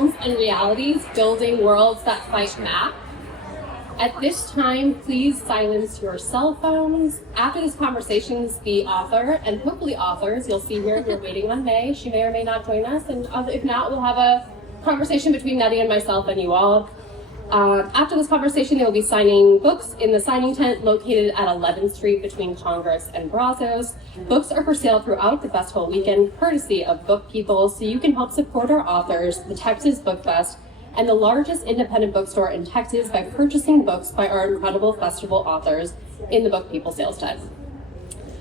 realms and realities, building worlds that fight back. At this time, please silence your cell phones. After this conversation, the author, and hopefully authors, you'll see here, we're waiting on May. She may or may not join us, and if not, we'll have a conversation between Nnedi and myself and you all. After this conversation, they will be signing books in the signing tent located at 11th Street between Congress and Brazos. Books are for sale throughout the festival weekend, courtesy of Book People, so you can help support our authors, the Texas Book Fest, and the largest independent bookstore in Texas by purchasing books by our incredible festival authors in the Book People sales tent.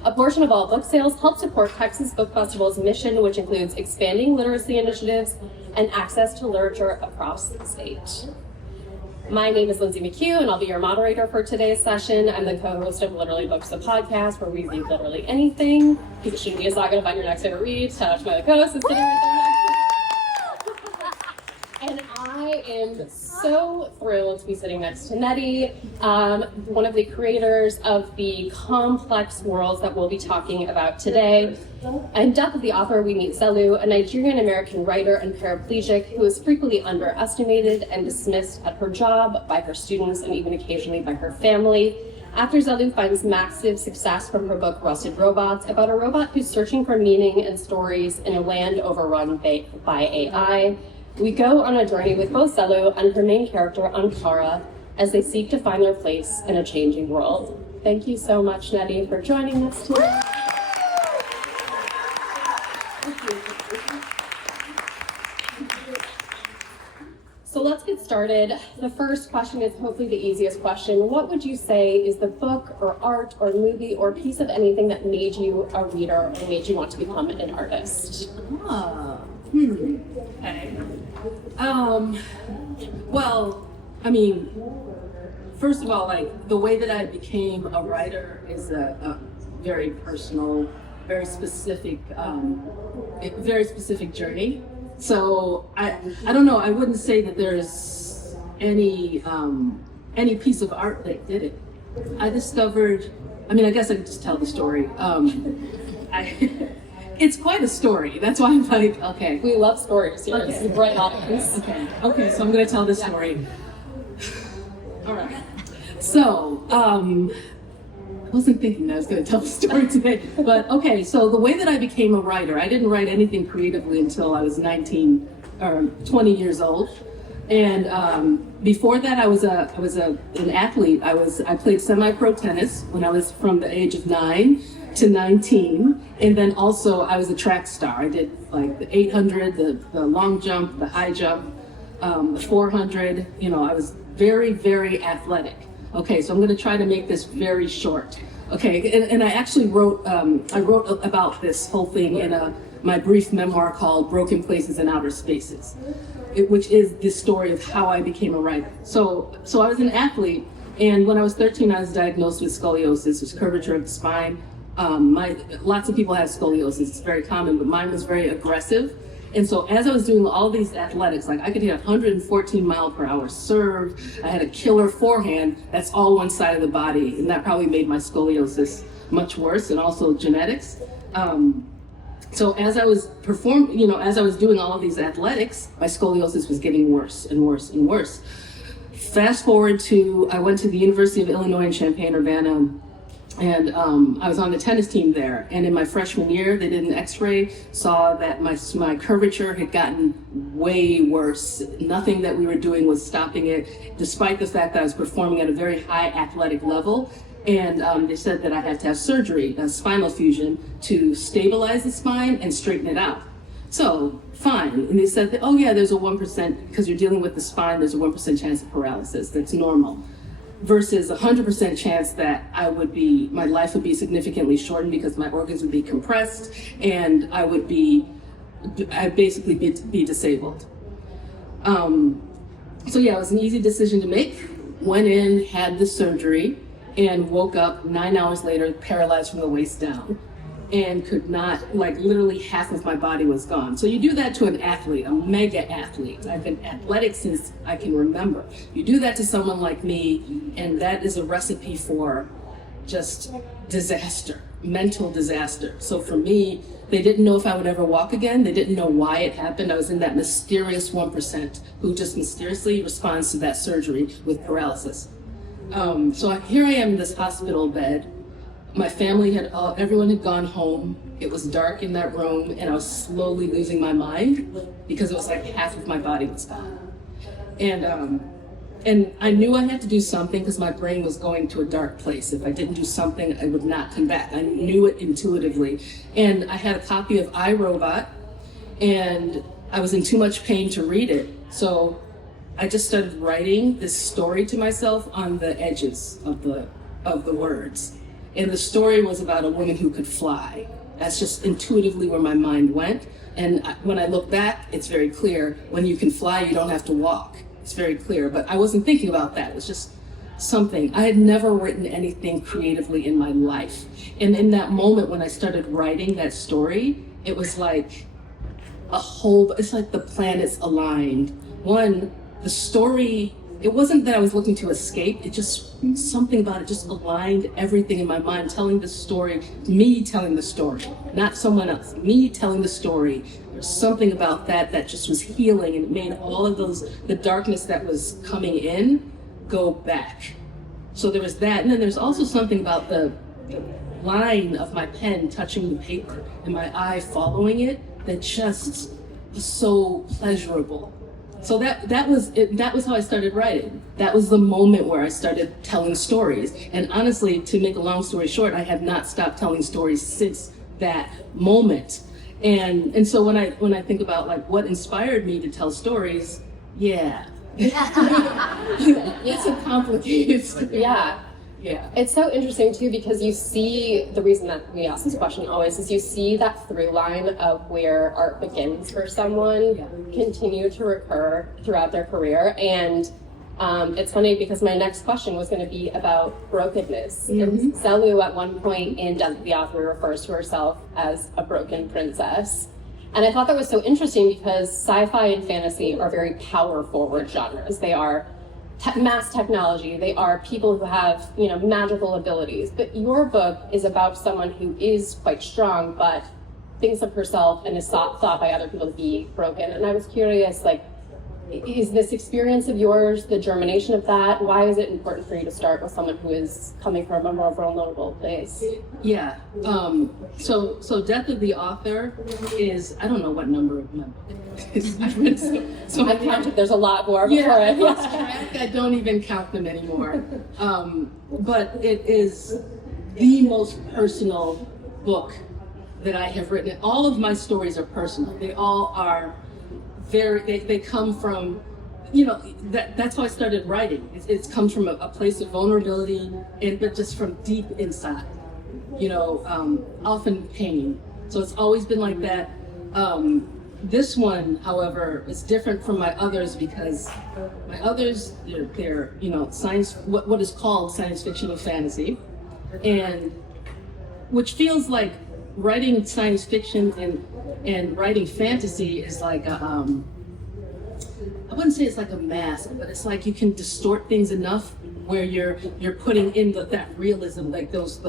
A portion of all book sales help support Texas Book Festival's mission, which includes expanding literacy initiatives and access to literature across the state. My name is Lindsay McHugh, and I'll be your moderator for today's session. I'm the co-host of Literally Books, the podcast, where we read literally anything. You shouldn't be a saga to find your next favorite read. Shout out to my co-host, is sitting right there next. And I am so thrilled to be sitting next to Nnedi, one of the creators of the complex worlds that we'll be talking about today. In depth of the author, we meet Zelu, a Nigerian-American writer and paraplegic who is frequently underestimated and dismissed at her job, by her students, and even occasionally by her family. After Zelu finds massive success from her book Rusted Robots, about a robot who's searching for meaning and stories in a land overrun by AI, we go on a journey with both Zelu and her main character, Ankara, as they seek to find their place in a changing world. Thank you so much, Nnedi, for joining us today. So let's get started. The first question is hopefully the easiest question. What would you say is the book or art or movie or piece of anything that made you a reader or made you want to become an artist? Okay. Well, I mean, first of all, like the way that I became a writer is a very personal, very specific journey. So I don't know. I wouldn't say that there's any piece of art that did it. I discovered. I mean, I guess I could just tell the story. It's quite a story. That's why I'm like, okay. We love stories here. Okay. It's a great audience. Okay, so I'm going to tell this story. All right. So, I wasn't thinking that I was going to tell the story today. But okay, so the way that I became a writer, I didn't write anything creatively until I was 19 or 20 years old. And before that, I was an athlete. I played semi-pro tennis when I was from the age of 9 to 19, and then also I was a track star. I did like the 800, the long jump, the high jump, the 400. You know, I was very, very athletic. Okay, so I'm going to try to make this very short. Okay, and I actually wrote about this whole thing in my brief memoir called Broken Places in Outer Spaces, which is the story of how I became a writer. So I was an athlete, and when I was 13, I was diagnosed with scoliosis, which is curvature of the spine. Lots of people have scoliosis, it's very common, but mine was very aggressive. And so as I was doing all these athletics, like I could hit 114 mile per hour serve, I had a killer forehand, that's all one side of the body, and that probably made my scoliosis much worse, and also genetics. So as I was as I was doing all of these athletics, my scoliosis was getting worse and worse and worse. Fast forward to, I went to the University of Illinois in Champaign-Urbana, and I was on the tennis team there. And in my freshman year, they did an x-ray, saw that my curvature had gotten way worse. Nothing that we were doing was stopping it, despite the fact that I was performing at a very high athletic level. And they said that I had to have surgery, a spinal fusion, to stabilize the spine and straighten it out. So, fine. And they said that, oh yeah, there's a 1%, because you're dealing with the spine, there's a 1% chance of paralysis. That's normal. Versus 100% chance that my life would be significantly shortened because my organs would be compressed and I'd basically be disabled. So yeah, it was an easy decision to make. Went in, had the surgery, and woke up 9 hours later, paralyzed from the waist down. And could not, literally half of my body was gone. So you do that to an athlete, a mega athlete. I've been athletic since I can remember. You do that to someone like me, and that is a recipe for just disaster. mental disaster. So for me, they didn't know if I would ever walk again. They didn't know why it happened. I was in that mysterious 1% who just mysteriously responds to that surgery with paralysis. Here I am in this hospital bed. My family everyone had gone home. It was dark in that room, and I was slowly losing my mind because it was like half of my body was gone. And I knew I had to do something because my brain was going to a dark place. If I didn't do something, I would not come back. I knew it intuitively. And I had a copy of iRobot, and I was in too much pain to read it. So I just started writing this story to myself on the edges of the words. And the story was about a woman who could fly. That's just intuitively where my mind went. And when I look back, it's very clear. When you can fly, you don't have to walk. It's very clear, but I wasn't thinking about that. It was just something. I had never written anything creatively in my life. And in that moment when I started writing that story, it was like it's like the planets aligned. One, the story, it wasn't that I was looking to escape, it just, something about it just aligned everything in my mind, telling the story, me telling the story, not someone else, me telling the story. There's something about that just was healing, and it made all of the darkness that was coming in, go back. So there was that, and then there's also something about the line of my pen touching the paper and my eye following it that just was so pleasurable. So that was it. That was how I started writing. That was the moment where I started telling stories. And honestly, to make a long story short, I have not stopped telling stories since that moment. And so when I think about like what inspired me to tell stories, it's a complicated story. Yeah. It's so interesting too, because you see, the reason that we ask this question always is you see that through line of where art begins for someone continue to recur throughout their career. And it's funny because my next question was going to be about brokenness. And Zelu at one point in Death of the Author refers to herself as a broken princess. And I thought that was so interesting because sci-fi and fantasy are very power forward genres. They are mass technology. They are people who have, magical abilities. But your book is about someone who is quite strong, but thinks of herself and is thought by other people to be broken. And I was curious, is this experience of yours the germination of that? Why is it important for you to start with someone who is coming from a more vulnerable place? Yeah. So Death of the Author is, I don't know what number of my book is. I've read so I counted, there's a lot more before it. I don't even count them anymore. But it is the most personal book that I have written. All of my stories are personal. They all are they come from, that's how I started writing. It's comes from a place of vulnerability, but just from deep inside, often pain. So it's always been like that. This one, however, is different from my others because my others, they're science, what is called science fiction and fantasy, and which feels like writing science fiction and writing fantasy is like I wouldn't say it's like a mask, but it's like you can distort things enough where you're putting in that realism, like those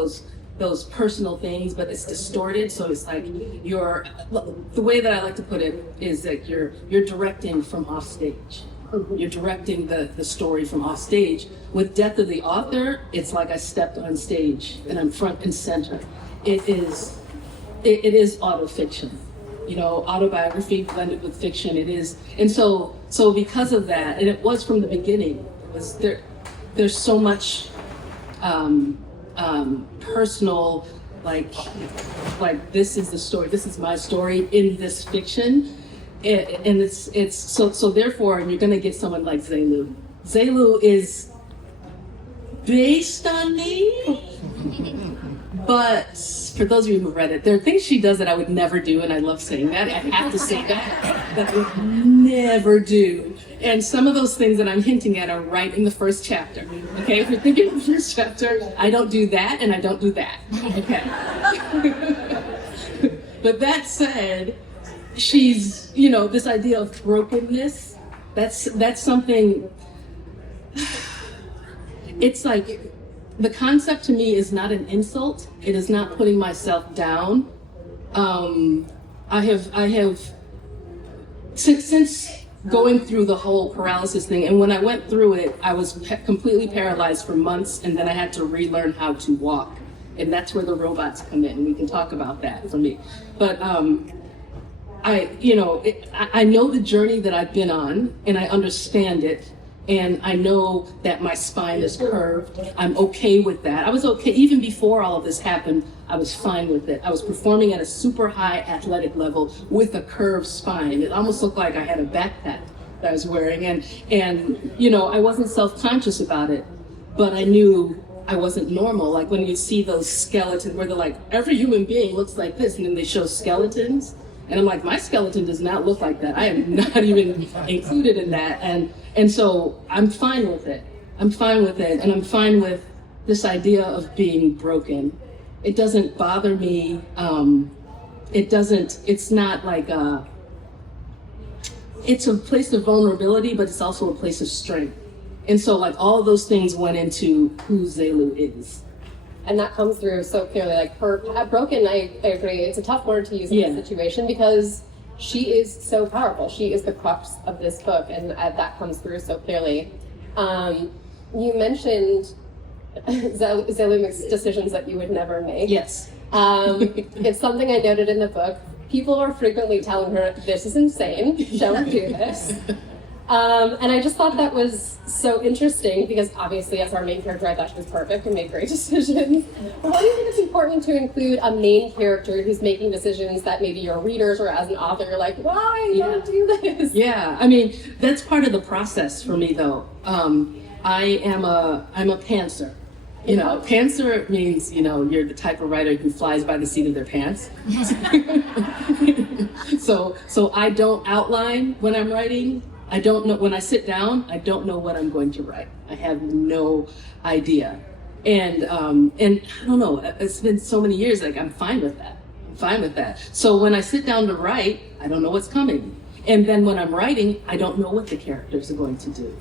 personal things, but it's distorted. So it's like the way that I like to put it is that you're directing from off stage. You're directing the story from off stage. With Death of the Author, it's like I stepped on stage and I'm front and center. It is autofiction, autobiography blended with fiction. It is, and so because of that, and it was from the beginning. It was there's so much personal, like this is the story. This is my story in this fiction, and it's so therefore you're gonna get someone like Zelu. Zelu is based on me. But for those of you who've read it, there are things she does that I would never do, and I love saying that. I have to say that I would never do. And some of those things that I'm hinting at are right in the first chapter. Okay, if you're thinking of the first chapter, I don't do that, and I don't do that. Okay. But that said, she's, this idea of brokenness, that's something, it's like, the concept to me is not an insult. It is not putting myself down. I have since going through the whole paralysis thing, and when I went through it, I was completely paralyzed for months, and then I had to relearn how to walk, and that's where the robots come in. We can talk about that for me, but I know the journey that I've been on, and I understand it. And I know that my spine is curved. I'm okay with that. I was okay, even before all of this happened, I was fine with it. I was performing at a super high athletic level with a curved spine. It almost looked like I had a backpack that I was wearing. And I wasn't self-conscious about it, but I knew I wasn't normal. Like when you see those skeletons where they're like, every human being looks like this, and then they show skeletons. And I'm like, my skeleton does not look like that. I am not even included in that. And so I'm fine with it. I'm fine with it. And I'm fine with this idea of being broken. It doesn't bother me. It's not like it's a place of vulnerability, but it's also a place of strength. And so like all of those things went into who Zelu is. And that comes through so clearly. Like her broken, I agree. It's a tough word to use in this situation because she is so powerful. She is the crux of this book, and that comes through so clearly. You mentioned Zelu makes decisions that you would never make. Yes. It's something I noted in the book. People are frequently telling her, "This is insane. Don't do this." And I just thought that was so interesting because obviously as our main character, I thought she was perfect and made great decisions. But why do you think it's important to include a main character who's making decisions that maybe your readers or as an author, you're like, why don't do this? Yeah, I mean, that's part of the process for me though. I'm a pantser. Pantser means, you're the type of writer who flies by the seat of their pants. So I don't outline when I'm writing. I don't know, when I sit down, I don't know what I'm going to write. I have no idea. And I don't know, it's been so many years, like I'm fine with that. So when I sit down to write, I don't know what's coming. And then when I'm writing, I don't know what the characters are going to do.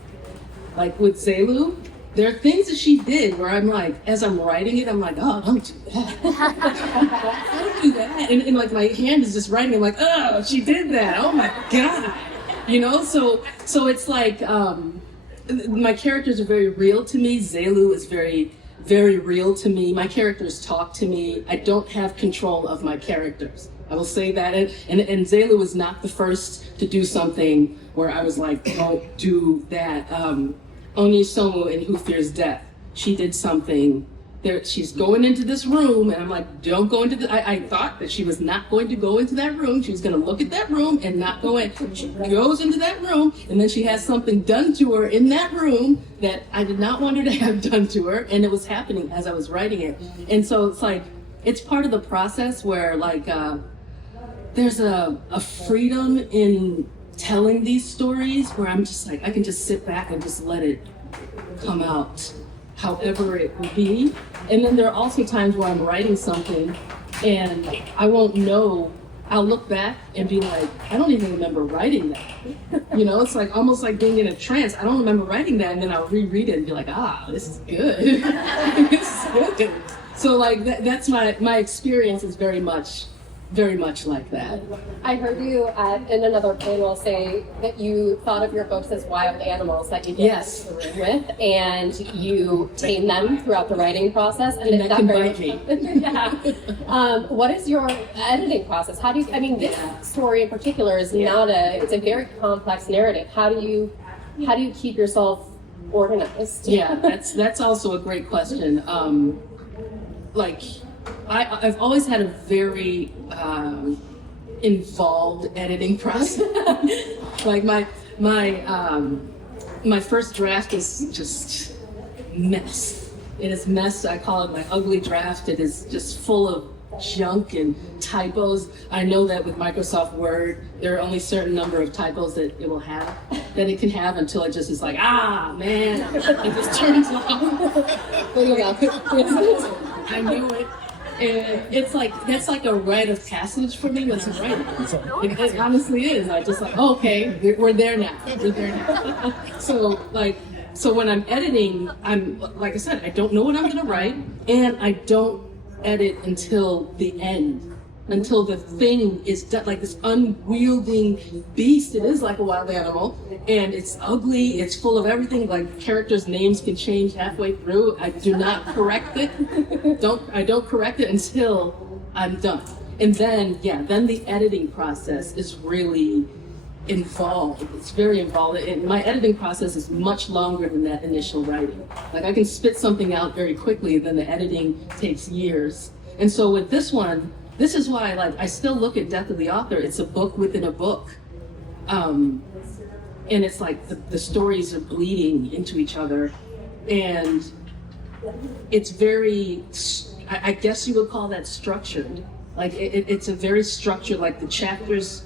Like with Zelu, there are things that she did where I'm like, as I'm writing it, I'm like, oh, don't do that. Don't do that. And like my hand is just writing, I'm like, oh, she did that. Oh my God. So it's like my characters are very real to me. Zelu is very, very real to me. My characters talk to me. I don't have control of my characters. I will say that. And Zelu was not the first to do something where I was like, don't do that. Onyisomu in Who Fears Death, she did something. She's going into this room, and I'm like, don't go into I thought that she was not going to go into that room. She was going to look at that room and not go in. She goes into that room, and then she has something done to her in that room that I did not want her to have done to her, and it was happening as I was writing it. And so it's like, it's part of the process where like, there's a freedom in telling these stories where I'm just like, I can just sit back and just let it come out however it will be. And then there are also times where I'm writing something and I won't know, I'll look back and be like, I don't even remember writing that. It's like almost like being in a trance. I don't remember writing that, and then I'll reread it and be like, this is good. This is good. So like that's my experience is very much like that. I heard you in another panel say that you thought of your books as wild animals that you get into the room with, and you tame them throughout the writing process. And that can bite me. Yeah. What is your editing process? How do you? This story in particular is it's a very complex narrative. How do you keep yourself organized? Yeah, that's also a great question. I've always had a very involved editing process. Like my first draft is just mess. It is mess. I call it my ugly draft. It is just full of junk and typos. I know that with Microsoft Word, there are only a certain number of typos that it can have until it just is like, man, it just turns off. I knew it. And it's like, that's like a rite of passage for me when I'm writing. It honestly is. I just like, okay, we're there now. So like, So when I'm editing, I'm, like I said, I don't know what I'm going to write, and I don't edit until the end, until the thing is done, like this unwielding beast. It is like a wild animal, and it's ugly, it's full of everything, like characters' names can change halfway through. I do not correct it. I don't correct it until I'm done. And then, then the editing process is really involved. It's very involved. And my editing process is much longer than that initial writing. Like I can spit something out very quickly, then the editing takes years. And so with this one, this is why I still look at Death of the Author. It's a book within a book. And it's like the stories are bleeding into each other. And it's very, I guess you would call that structured. Like it's a very structured, like the chapters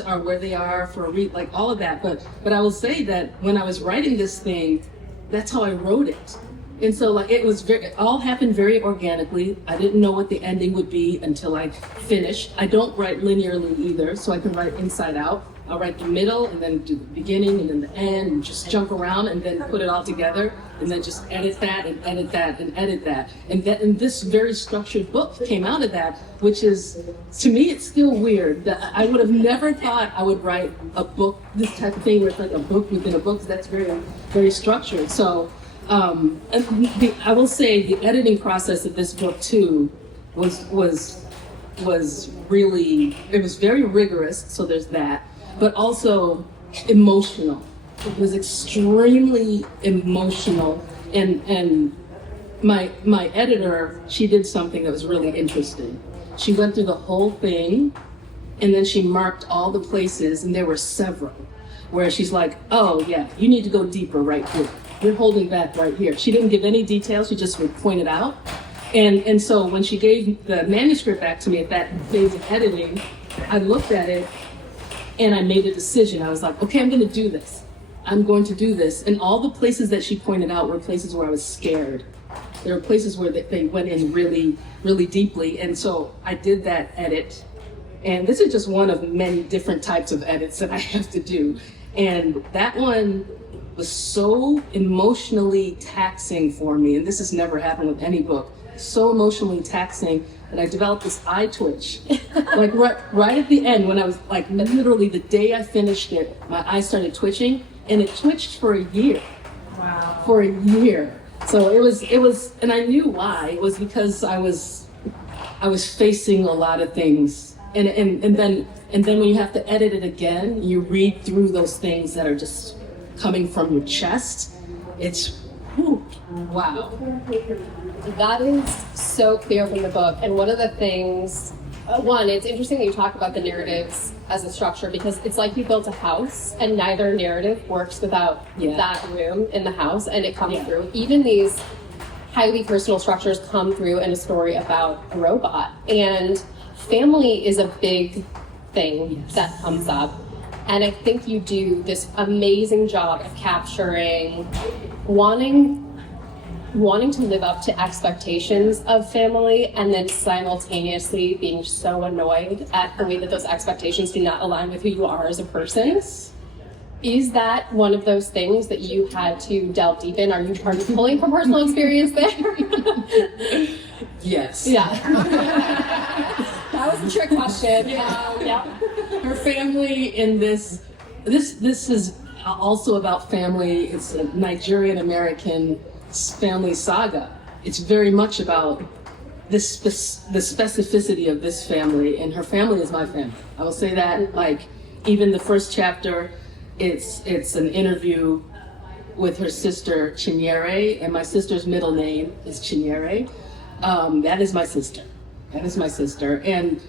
are where they are for a like all of that. But I will say that when I was writing this thing, that's how I wrote it. And so like it all happened very organically. I didn't know what the ending would be until I finished. I don't write linearly either, so I can write inside out. I'll write the middle and then do the beginning and then the end and just jump around and then put it all together and then just edit that and edit that and edit that. And this very structured book came out of that, which is, to me, it's still weird. That I would have never thought I would write a book, this type of thing, where it's like a book within a book, because that's very, very structured. So I will say the editing process of this book too was really, it was very rigorous, so there's that, but also emotional. It was extremely emotional, and my editor, she did something that was really interesting. She went through the whole thing, and then she marked all the places, and there were several, where she's like, oh yeah, you need to go deeper right here. You're holding back right here. She didn't give any details, she just would point it out. And so when she gave the manuscript back to me at that phase of editing, I looked at it and I made a decision. I was like, okay, I'm gonna do this. I'm going to do this. And all the places that she pointed out were places where I was scared. There were places where they went in really, really deeply. And so I did that edit. And this is just one of many different types of edits that I have to do. And that one was so emotionally taxing for me. And this has never happened with any book. So emotionally taxing that I developed this eye twitch. Like right at the end, when I was like literally the day I finished it, my eyes started twitching, and it twitched for a year. Wow. For a year. So it was, and I knew why. It was because I was facing a lot of things, and then when you have to edit it again, you read through those things that are just coming from your chest. It's whew, wow. That is so clear from the book. And one of the things, one, it's interesting that you talk about the narratives as a structure, because it's like you built a house and neither narrative works without that room in the house, and it comes through. Even these highly personal structures come through in a story about a robot. And family is a big thing that comes up. And I think you do this amazing job of capturing wanting to live up to expectations of family, and then simultaneously being so annoyed at the way that those expectations do not align with who you are as a person. Is that one of those things that you had to delve deep in? Are you pulling from personal experience there? Yes. Yeah. That was a trick question. Yeah. Her family in this is also about family. It's a Nigerian American family saga. It's very much about the specificity of this family, and her family is my family. I will say that. Like, even the first chapter, it's an interview with her sister Chinyere, and my sister's middle name is Chinyere. That is my sister. And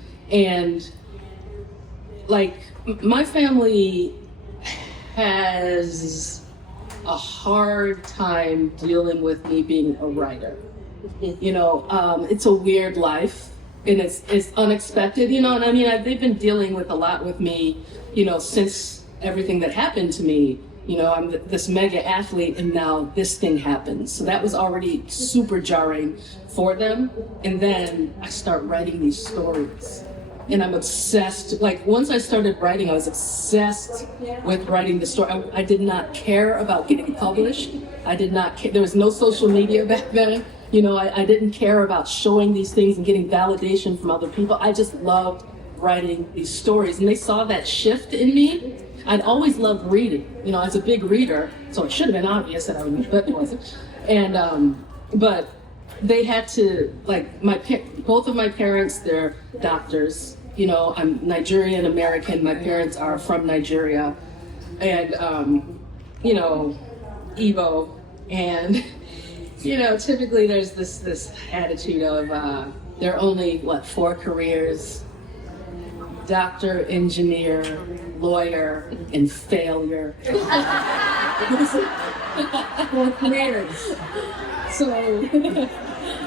like, my family has a hard time dealing with me being a writer. You know, it's a weird life, and it's unexpected, you know, and I mean, they've been dealing with a lot with me, you know, since everything that happened to me. You know, I'm this mega athlete, and now this thing happens. So that was already super jarring for them. And then I start writing these stories. and I'm obsessed. Like, once I started writing, I was obsessed with writing the story. I did not care about getting published. I did not care. There was no social media back then. You know, I didn't care about showing these things and getting validation from other people. I just loved writing these stories, and they saw that shift in me. I'd always loved reading, you know, as a big reader, so it should have been obvious that I would read, but it wasn't. And, but they had to, like, both of my parents, they're doctors. You know, I'm Nigerian American. My parents are from Nigeria, and, you know, Igbo, and, you know, typically there's this attitude of, there are only, 4 careers: doctor, engineer, lawyer, and failure. 4 careers. So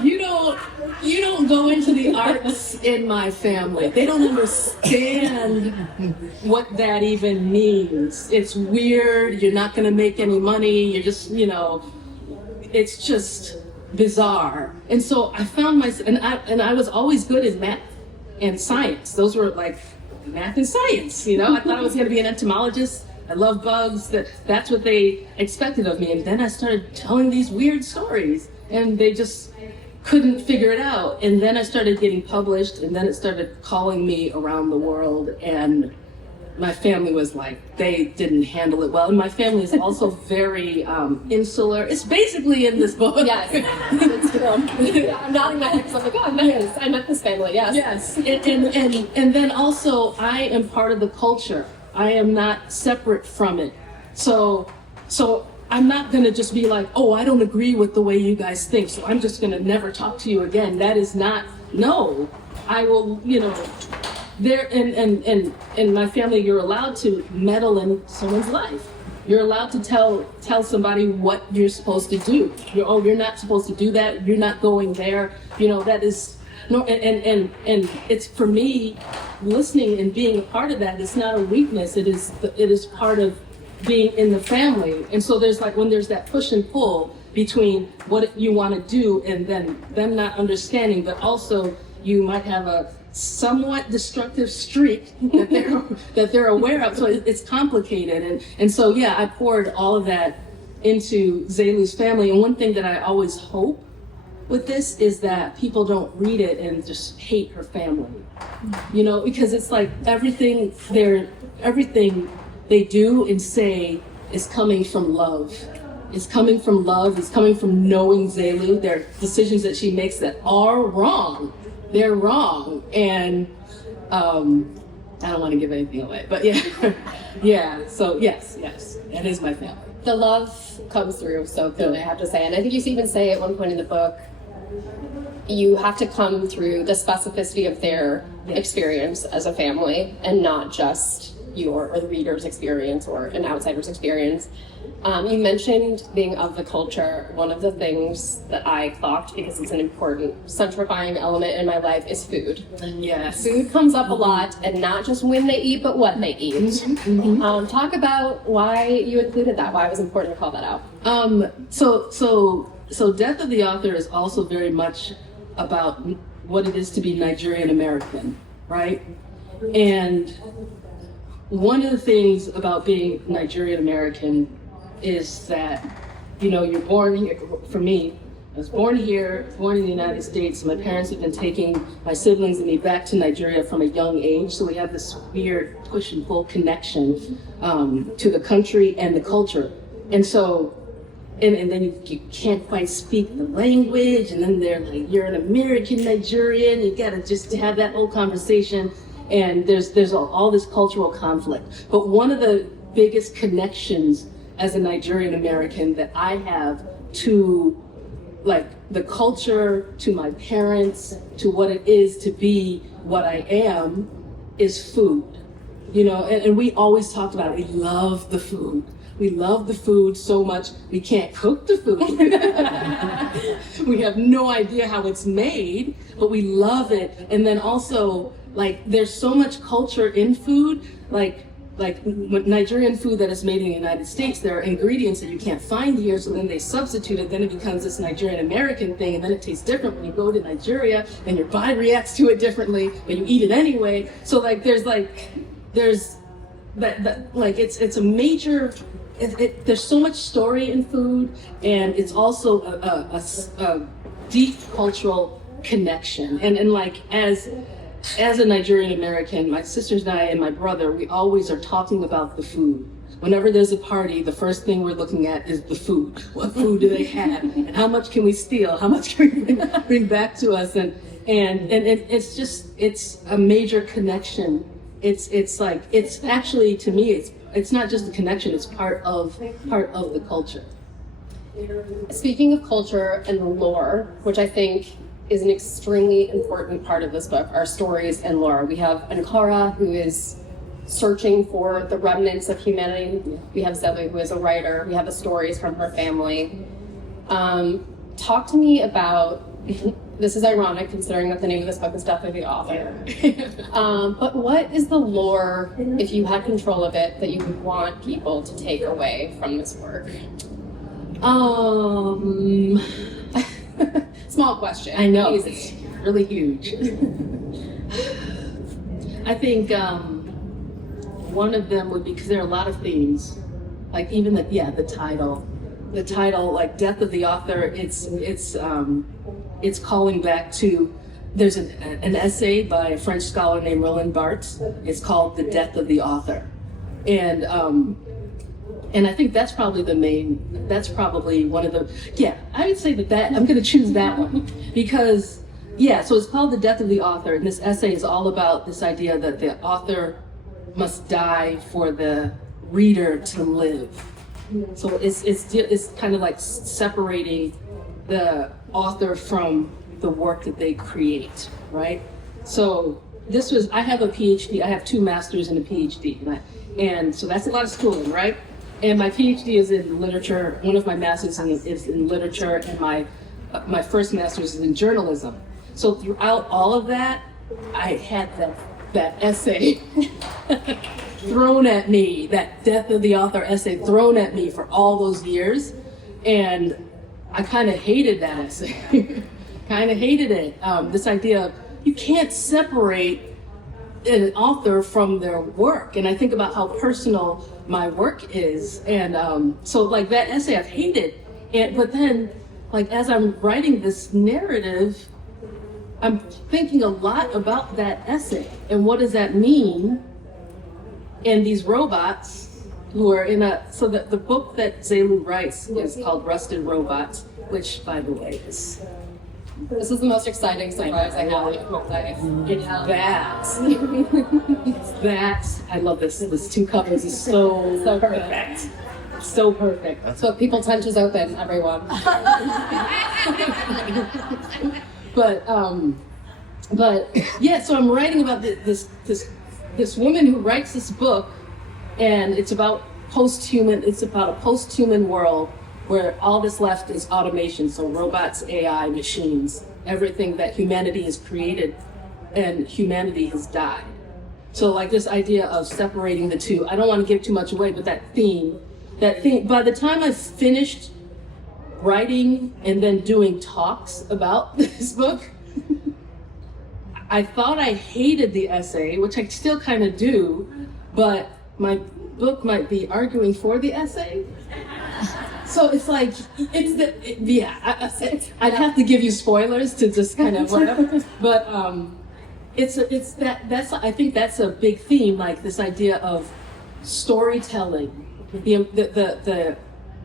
you don't go into the arts in my family. They don't understand what that even means. It's weird. You're not going to make any money. You're just, you know, it's just bizarre. And so I found myself, and I was always good in math and science. Those were like math and science, you know. I thought I was going to be an entomologist. I love bugs. That's what they expected of me. And then I started telling these weird stories, and they just couldn't figure it out. And then I started getting published, and then it started calling me around the world. And my family was like, they didn't handle it well. And my family is also very insular. It's basically in this book. Yes, it's true. I'm nodding my head because I'm like, oh, I met this family, yes. Yes, and then also I am part of the culture. I am not separate from it. So I'm not going to just be like, oh, I don't agree with the way you guys think, so I'm just going to never talk to you again. That is not, no. I will, you know, there, in my family, you're allowed to meddle in someone's life. You're allowed to tell somebody what you're supposed to do. You're not supposed to do that. You're not going there. You know, that is, no, and it's, for me, listening and being a part of that, it's not a weakness. It is part of being in the family. And so there's like, when there's that push and pull between what you want to do and then them not understanding, but also you might have a somewhat destructive streak that they're aware of. So it's complicated. And so, yeah, I poured all of that into Zaylu's family. And one thing that I always hope with this is that people don't read it and just hate her family, you know, because it's like everything they do and say is coming from love. It's coming from love. It's coming from knowing Zaylu. There are decisions that she makes that are wrong. They're wrong. And I don't want to give anything away, but yeah. Yeah, so yes, that is my family. The love comes through so clearly, I have to say. And I think you even say at one point in the book, you have to come through the specificity of their experience as a family and not just your or the reader's experience or an outsider's experience. You mentioned being of the culture. One of the things that I clocked, because it's an important centrifying element in my life, is food. Yes. Food comes up a lot, and not just when they eat, but what they eat. Mm-hmm. Talk about why you included that, why it was important to call that out. So Death of the Author is also very much about what it is to be Nigerian American, right? And one of the things about being Nigerian American is that, you know, you're born here. For me, I was born here, born in the United States. My parents have been taking my siblings and me back to Nigeria from a young age. So we have this weird push and pull connection to the country and the culture. And so, and then you can't quite speak the language. And then they're like, you're an American Nigerian. You got to just have that whole conversation. And there's all this cultural conflict. But one of the biggest connections as a Nigerian American that I have to, like, the culture, to my parents, to what it is to be what I am, is food. You know, and we always talked about it. We love the food. We love the food so much, we can't cook the food. We have no idea how it's made, but we love it. And then also, like, there's so much culture in food, like like Nigerian food that is made in the United States, there are ingredients that you can't find here, so then they substitute it, then it becomes this Nigerian American thing, and then it tastes different when you go to Nigeria, and your body reacts to it differently, but you eat it anyway. So like there's that like it's a major, there's so much story in food, and it's also a deep cultural connection. And like as a Nigerian American, my sisters and I and my brother, we always are talking about the food. Whenever there's a party, the first thing we're looking at is the food. What food do they have? And how much can we steal? How much can we bring back to us? And it's just, it's a major connection. It's like, it's actually, to me, it's not just a connection, it's part of the culture. Speaking of culture and lore, which I think is an extremely important part of this book, our stories and lore. We have Ankara, who is searching for the remnants of humanity. We have Zebu, who is a writer. We have the stories from her family. Talk to me about, this is ironic considering that the name of this book is Death of the Author. But what is the lore, if you had control of it, that you would want people to take away from this work? Small question. I know. Easy. It's really huge. I think one of them would be, because there are a lot of themes, like even the title, like Death of the Author. It's calling back to, there's an essay by a French scholar named Roland Barthes. It's called The Death of the Author, and I think that's probably one of the, I would say that I'm going to choose that one because, so it's called The Death of the Author, and this essay is all about this idea that the author must die for the reader to live. So it's kind of like separating the author from the work that they create, right? So I have a PhD, I have 2 masters and a PhD, and so that's a lot of schooling, right? And my PhD is in literature. One of my masters is in literature, and my first master's is in journalism. So throughout all of that, I had that essay thrown at me, that Death of the Author essay thrown at me for all those years, and I kind of hated that essay. Kind of hated it. This idea of you can't separate an author from their work, and I think about how personal my work is, and so like that essay I've hated, but then like as I'm writing this narrative, I'm thinking a lot about that essay and what does that mean, and these robots who are so that the book that Zelu writes is called Rusted Robots, which by the way is, this is the most exciting surprise I have in my life. It's that. I love this. This 2 covers is so perfect. So perfect. That's what people touches open, everyone. But so I'm writing about this woman who writes this book, and it's about a post-human world where all that's left is automation, so robots, AI, machines, everything that humanity has created, and humanity has died. So like this idea of separating the two, I don't want to give too much away, but that theme, by the time I finished writing and then doing talks about this book, I thought I hated the essay, which I still kind of do, but my book might be arguing for the essay. So it's like, I'd have to give you spoilers to just kind of whatever, but I think that's a big theme, like this idea of storytelling, the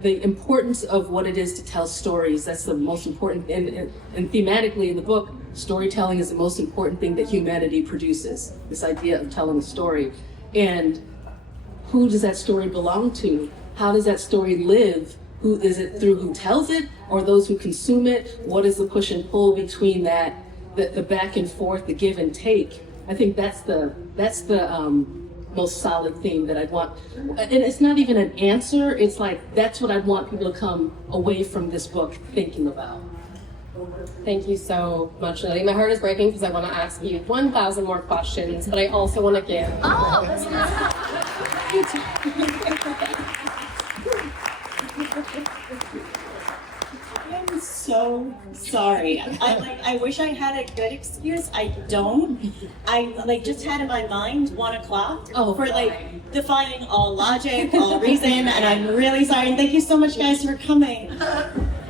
importance of what it is to tell stories. That's the most important, and thematically in the book, storytelling is the most important thing that humanity produces, this idea of telling a story. And who does that story belong to? How does that story live? Who is it through? Who tells it, or those who consume it? What is the push and pull between that, the back and forth, the give and take? I think that's the most solid theme that I'd want. And it's not even an answer. It's like that's what I'd want people to come away from this book thinking about. Thank you so much, Nnedi. My heart is breaking because I want to ask you 1,000 more questions, but I also want to give. Oh, that's You too. I'm so sorry. I wish I had a good excuse. I don't. I just had in my mind 1 o'clock for defying all logic, all reason, and I'm really sorry. And thank you so much, guys, for coming.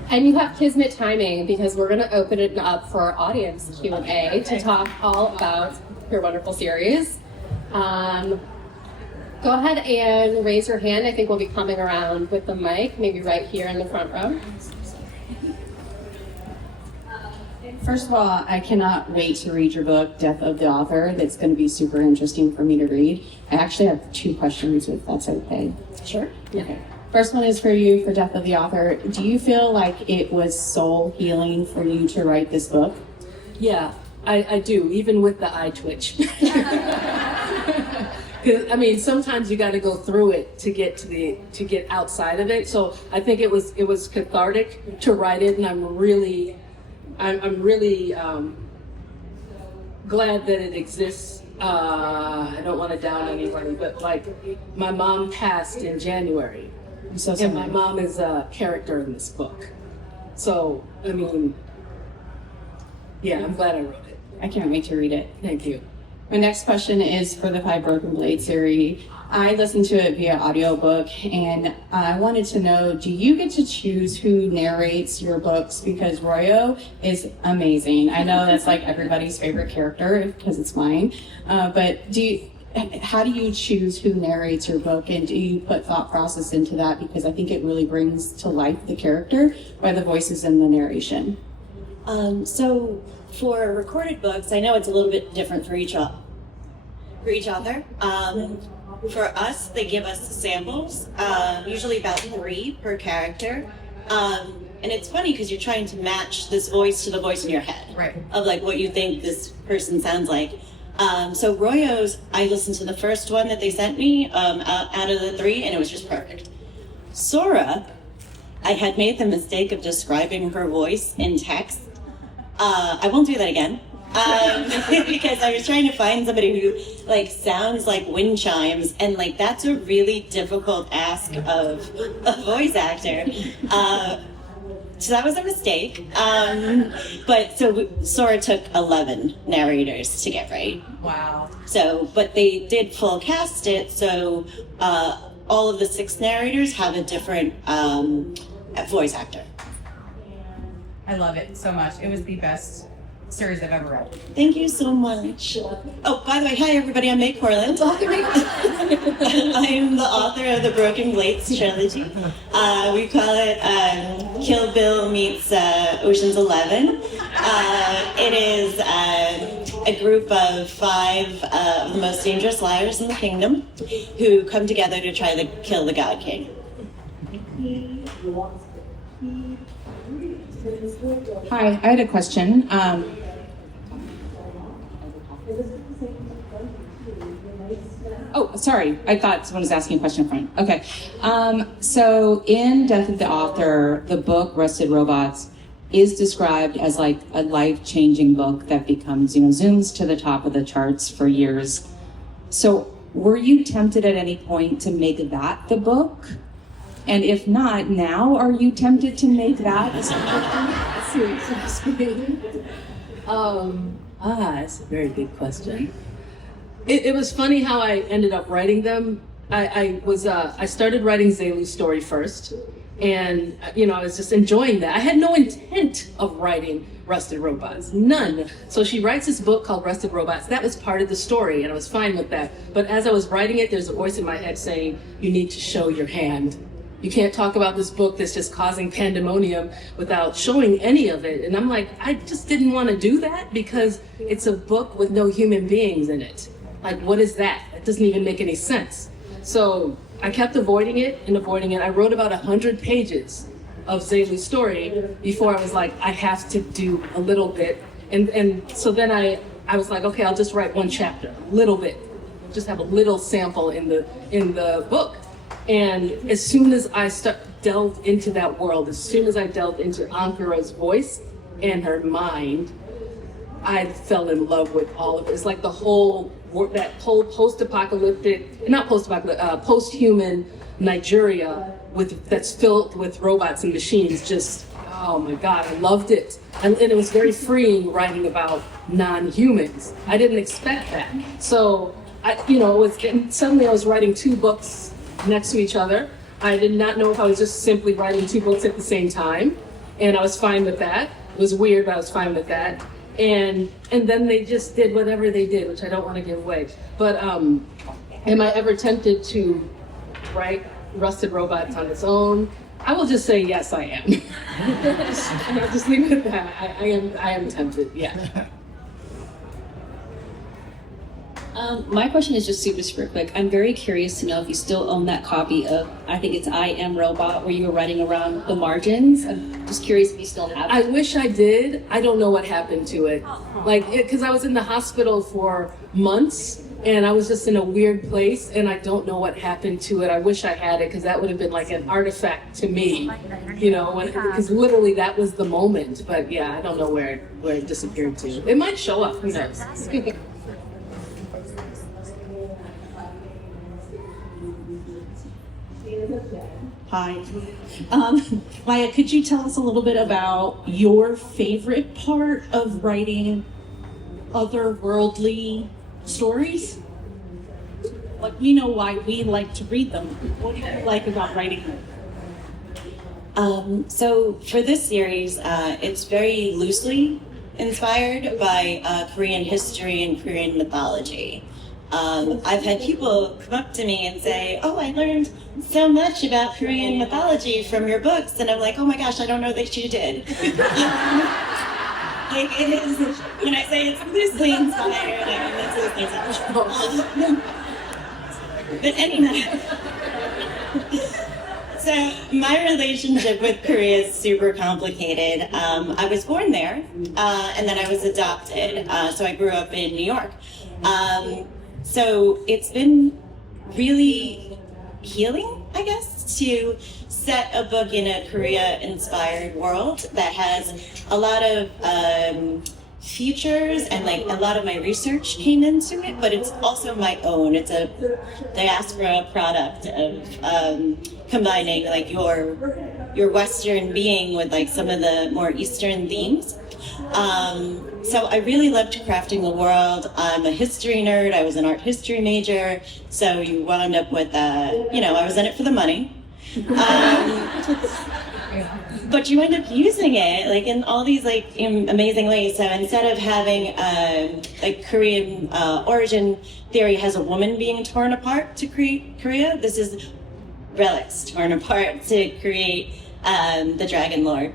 And you have Kismet timing because we're going to open it up for our audience Q&A to talk all about your wonderful series. Go ahead and raise your hand. I think we'll be coming around with the mic, maybe right here in the front row. First of all, I cannot wait to read your book, Death of the Author. That's going to be super interesting for me to read. I actually have 2 questions, if that's okay. Sure. Yeah. Okay. First one is for you, for Death of the Author. Do you feel like it was soul healing for you to write this book? Yeah, I do, even with the eye twitch. I mean, sometimes you got to go through it to get outside of it. So I think it was cathartic to write it, and I'm really glad that it exists. I don't want to down anybody, but my mom passed in January, and my mom is a character in this book. So I mean, yeah, I'm glad I wrote it. I can't wait to read it. Thank you. My next question is for the 5 Broken Blade series. I listened to it via audiobook, and I wanted to know, do you get to choose who narrates your books? Because Royo is amazing. I know that's everybody's favorite character because it's mine. But how do you choose who narrates your book, and do you put thought process into that? Because I think it really brings to life the character by the voices and the narration. So for recorded books, I know it's a little bit different for each author. For us, they give us samples, usually about 3 per character. And it's funny because you're trying to match this voice to the voice in your head, right? Of what you think this person sounds like. So Royo's, I listened to the first one that they sent me out of the 3, and it was just perfect. Sora, I had made the mistake of describing her voice in text. I won't do that again. Because I was trying to find somebody who sounds like wind chimes, and that's a really difficult ask of a voice actor. So that was a mistake. But so Sora took 11 narrators to get right. Wow. So, but they did full cast it, so all of the 6 narrators have a different voice actor. I love it so much. It was the best series I've ever read. Thank you so much. Oh, by the way, hi everybody, I'm Mai Corland. I'm the author of the Broken Blades trilogy. We call it Kill Bill meets Ocean's 11. It is a group of 5 of the most dangerous liars in the kingdom who come together to try to kill the God King. Hi, I had a question. Oh, sorry. I thought someone was asking a question in front. Okay. So in Death of the Author, the book Rusted Robots is described as a life-changing book that becomes, zooms to the top of the charts for years. So were you tempted at any point to make that the book? And if not, now are you tempted to make that as a That's a very good question. It was funny how I ended up writing them. I started writing Zaylu's story first, and I was just enjoying that. I had no intent of writing Rusted Robots, none. So she writes this book called Rusted Robots. That was part of the story, and I was fine with that. But as I was writing it, there's a voice in my head saying, "You need to show your hand. You can't talk about this book that's just causing pandemonium without showing any of it." And I'm like, I just didn't want to do that because it's a book with no human beings in it. What is that? It doesn't even make any sense. So I kept avoiding it. I wrote about 100 pages of Zaylu's story before I was like, I have to do a little bit. And so then I was like, okay, I'll just write 1 chapter, a little bit. Just have a little sample in the book. And as soon as I delved into that world, as soon as I delved into Ankara's voice and her mind, I fell in love with all of it. It's like that whole post-apocalyptic, not post-apocalyptic, post-human Nigeria that's filled with robots and machines. Just, oh my God, I loved it. And it was very freeing writing about non-humans. I didn't expect that. So, suddenly I was writing 2 books next to each other. I did not know if I was just simply writing 2 books at the same time. And I was fine with that. It was weird, but I was fine with that. And then they just did whatever they did, which I don't want to give away. But am I ever tempted to write Rusted Robots on its own? I will just say yes, I am. I'll just leave it at that. I am tempted. Yeah. My question is just super quick. I'm very curious to know if you still own that copy of, I think it's I Am Robot, where you were writing around the margins. I'm just curious if you still have it. I wish I did. I don't know what happened to it. Because I was in the hospital for months, and I was just in a weird place, and I don't know what happened to it. I wish I had it, because that would have been like an artifact to me, because literally that was the moment. But yeah, I don't know where it disappeared to. It might show up. Who knows? Hi. Maya, could you tell us a little bit about your favorite part of writing otherworldly stories? Like, we know why we like to read them. What do you like about writing them? So for this series, it's very loosely inspired by Korean history and Korean mythology. I've had people come up to me and say, "Oh, I learned so much about Korean mythology from your books," and I'm like, "Oh my gosh, I don't know that you did." Like, it is, when I say it's loosely inspired, I mean that's loosely inspired. But anyway, so my relationship with Korea is super complicated. I was born there, and then I was adopted, so I grew up in New York. So it's been really healing, I guess, to set a book in a Korea-inspired world that has a lot of features, and like a lot of my research came into it, but it's also my own. It's a diaspora product of combining like your Western being with like some of the more Eastern themes. So I really loved crafting the world. I'm a history nerd. I was an art history major. So you wound up with, I was in it for the money. But you end up using it like in all these like amazing ways. So instead of having like Korean origin theory has a woman being torn apart to create Korea, this is relics torn apart to create the Dragon Lord.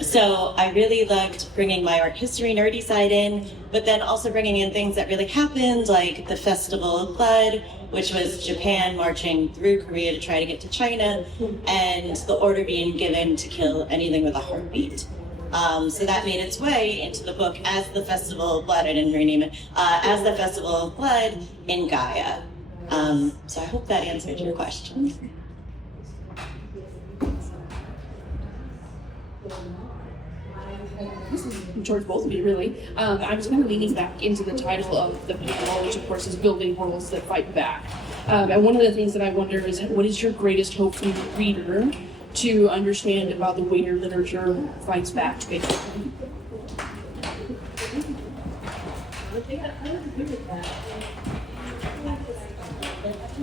So I really loved bringing my art history nerdy side in, but then also bringing in things that really happened, like the Festival of Blood, which was Japan marching through Korea to try to get to China, and the order being given to kill anything with a heartbeat. So that made its way into the book as the Festival of Blood. I didn't rename it, as the Festival of Blood in Gaia. So I hope that answered your question. This is George Bowlesby, really. I was kind of leaning back into the title of the paper, which of course is Building Worlds That Fight Back. And one of the things that I wonder is, what is your greatest hope for the reader to understand about the way your literature fights back, basically?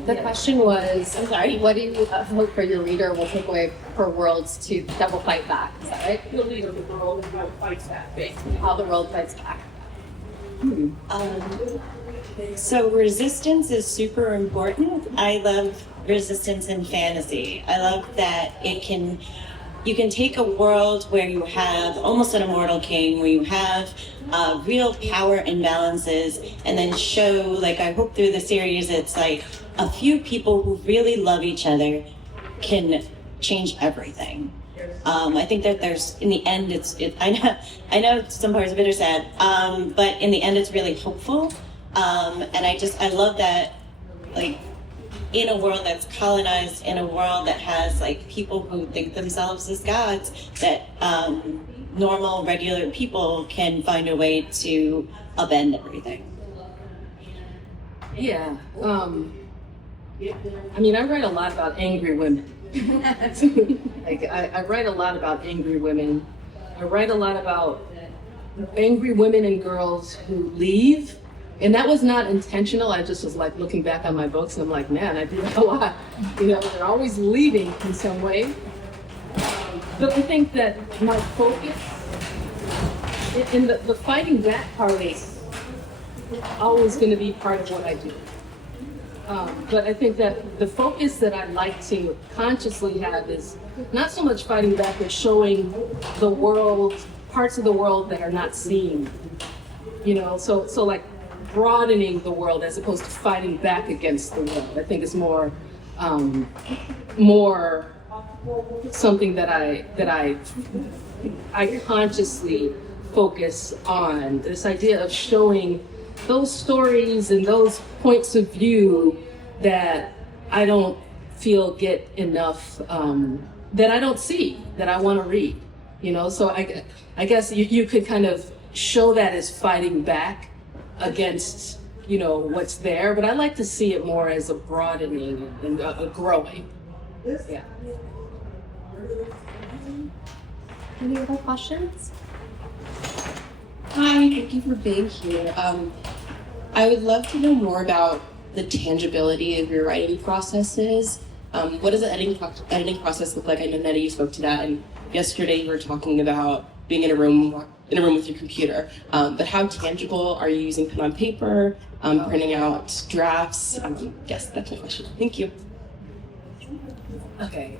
The question was, I'm sorry, what do you hope for your reader will take away for worlds that will fight back? Is that right? The leader of the world and how it fights back, basically. How the world fights back. So resistance is super important. I love resistance in fantasy. I love that you can take a world where you have almost an immortal king, where you have real power imbalances, and then show, like I hope through the series, it's like a few people who really love each other can change everything. I think that there's, in the end, I know some parts of it are sad, but in the end, it's really hopeful. And I love that, like, in a world that's colonized, in a world that has like people who think themselves as gods, that normal, regular people can find a way to upend everything. Yeah. I mean, I write a lot about angry women. Like, I write a lot about angry women. I write a lot about angry women and girls who leave. And that was not intentional. I just was like looking back on my books and I'm like, man, I do that a lot. You know, they're always leaving in some way. But I think that my focus in the fighting back part is always going to be part of what I do. But I think that the focus that I like to consciously have is not so much fighting back, but showing the world, parts of the world that are not seen. You know, so like broadening the world as opposed to fighting back against the world. I think is more something that I consciously focus on. This idea of showing those stories and those points of view that I don't feel get enough, that I don't see, that I want to read. You know, so I guess you could kind of show that as fighting back against, you know, what's there, but I like to see it more as a broadening and a growing. Yeah. Any other questions? Hi, thank you for being here. I would love to know more about the tangibility of your writing processes. What does the editing process look like? I know, Nnedi, you spoke to that, and yesterday you were talking about being in a room with your computer. But how tangible are you using pen on paper, printing out drafts? Yes, that's my question. Thank you. Okay.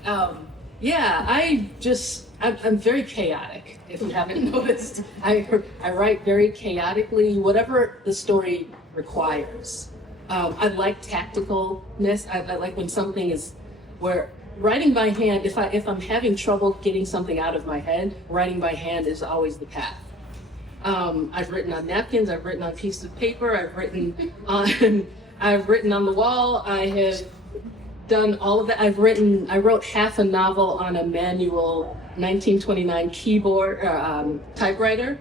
Yeah, I'm very chaotic, if you haven't noticed. I write very chaotically, whatever the story requires. I like tacticalness. I like when something is where writing by hand, if I'm having trouble getting something out of my head, writing by hand is always the path. I've written on napkins, I've written on pieces of paper, I've written on the wall, I have done all of that. I wrote half a novel on a manual 1929 keyboard typewriter.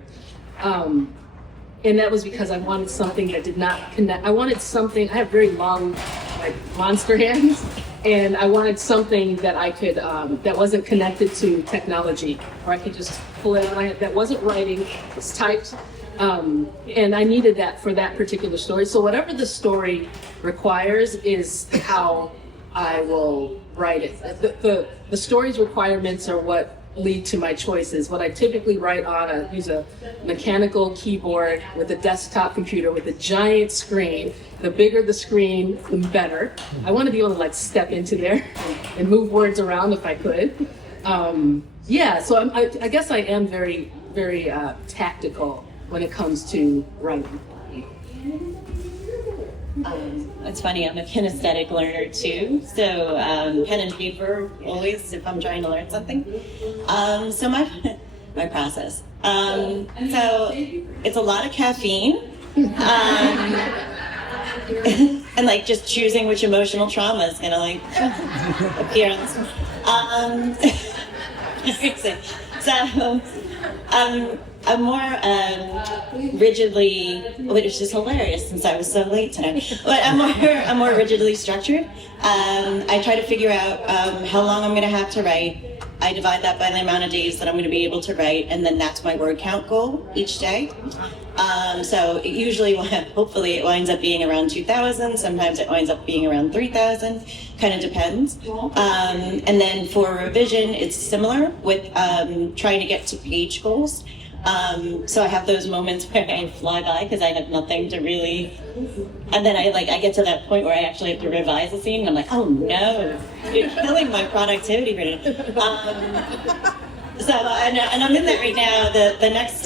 And that was because I wanted something that did not connect. I have very long, like, monster hands, and I wanted something that I could, that wasn't connected to technology, where I could just pull it out. That wasn't writing, it's typed. And I needed that for that particular story. So whatever the story requires is how I will write it. The story's requirements are what lead to my choices. What I typically write on, I use a mechanical keyboard with a desktop computer with a giant screen. The bigger the screen, the better. I want to be able to, like, step into there and move words around if I could. Yeah, so I guess I am very, very tactical when it comes to writing. It's funny, I'm a kinesthetic learner too, so pen and paper always if I'm trying to learn something. So my process. So it's a lot of caffeine, and like just choosing which emotional trauma is gonna like appear on this. So I'm more rigidly, which is hilarious since I was so late tonight, but I'm more rigidly structured. I try to figure out how long I'm going to have to write. I divide that by the amount of days that I'm going to be able to write, and then that's my word count goal each day. So it usually, hopefully, it winds up being around 2,000. Sometimes it winds up being around 3,000. Kind of depends. And then for revision, it's similar with trying to get to page goals. So I have those moments where I fly by because I have nothing to really, and then I get to that point where I actually have to revise the scene and I'm like, oh no, you're killing my productivity right now. So and I'm in that right now. The next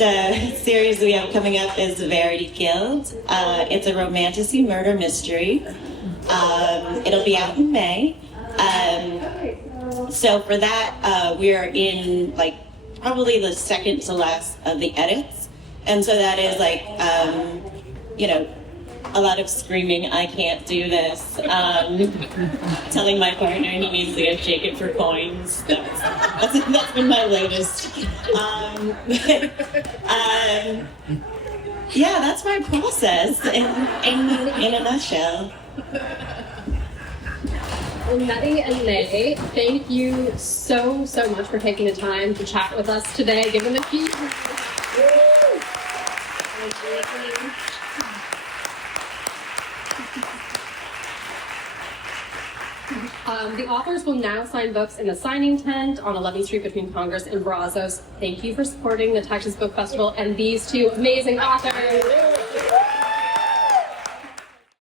series we have coming up is Verity Killed. It's a romantasy murder mystery. It'll be out in May. So for that, we're in probably the second to last of the edits. And so that is a lot of screaming, I can't do this. Telling my partner he needs to go shake it for coins. That's been my latest. Yeah, that's my process in a nutshell. Well, Nnedi and May, thank you so much for taking the time to chat with us today. Give them a huge round. The authors will now sign books in the signing tent on 11th Street between Congress and Brazos. Thank you for supporting the Texas Book Festival and these two amazing authors.